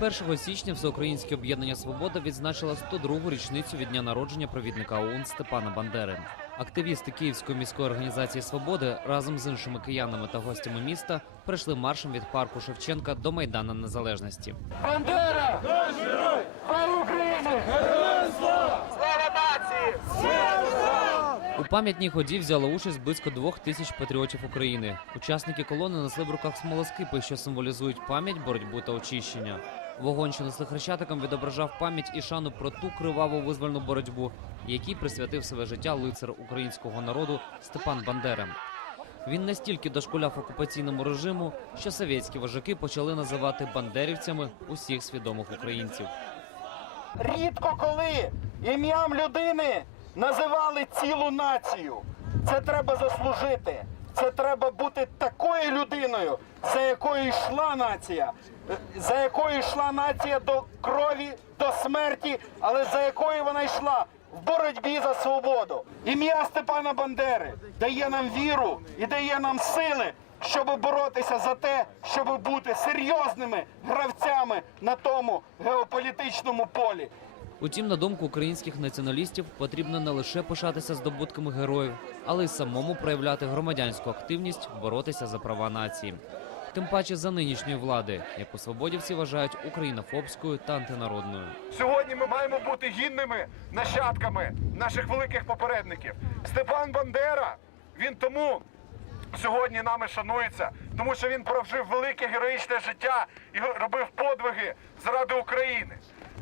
1 січня Всеукраїнське об'єднання Свобода відзначило 102-гу річницю від дня народження провідника ОУН Степана Бандери. Активісти Київської міської організації Свободи разом з іншими киянами та гостями міста прийшли маршем від парку Шевченка до Майдана Незалежності. Бандера! Наш герой! Слава Україні! Героям слава! У пам'ятній ході взяло участь близько двох тисяч патріотів України. Учасники колони несли в руках смолоскипи, що символізують пам'ять, боротьбу та очищення. Вогонь, що несли хрещатиком, відображав пам'ять і шану про ту криваву визвольну боротьбу, якій присвятив себе життя лицар українського народу Степан Бандера. Він настільки дошкуляв окупаційному режиму, що совєтські вожаки почали називати бандерівцями усіх свідомих українців. Рідко коли ім'ям людини називали цілу націю. Це треба заслужити. Це треба бути такою людиною, за якою йшла нація, за якою йшла нація до крові, до смерті, але за якою вона йшла в боротьбі за свободу. Ім'я Степана Бандери дає нам віру і дає нам сили, щоб боротися за те, щоб бути серйозними гравцями на тому геополітичному полі. Утім, на думку українських націоналістів, потрібно не лише пишатися здобутками героїв, але й самому проявляти громадянську активність, боротися за права нації. Тим паче за нинішньої влади, яку свободівці вважають українофобською та антинародною. Сьогодні ми маємо бути гідними нащадками наших великих попередників. Степан Бандера, він тому сьогодні нами шанується, тому що він прожив велике героїчне життя і робив подвиги заради України.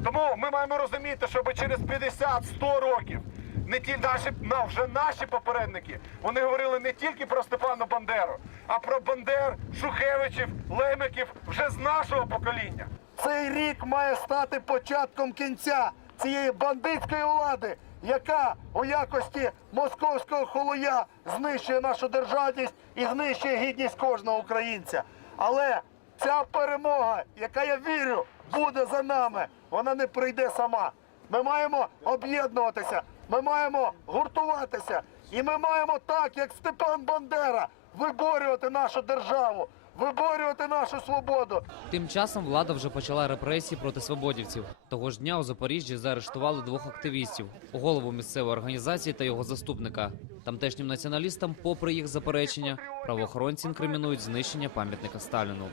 Тому ми маємо розуміти, щоб через 50-100 років не ті наші на вже наші попередники. Вони говорили не тільки про Степана Бандеру, а про Бандер, Шухевичів, Лемиків вже з нашого покоління. Цей рік має стати початком кінця цієї бандитської влади, яка у якості московського холуя знищує нашу державність і знищує гідність кожного українця. Але ця перемога, яка я вірю, буде за нами. Вона не прийде сама. Ми маємо об'єднуватися, ми маємо гуртуватися, і ми маємо так, як Степан Бандера, виборювати нашу державу, виборювати нашу свободу. Тим часом влада вже почала репресії проти свободівців. Того ж дня у Запоріжжі заарештували двох активістів голову місцевої організації та його заступника. Тамтешнім націоналістам, попри їх заперечення, правоохоронці інкримінують знищення пам'ятника Сталіну.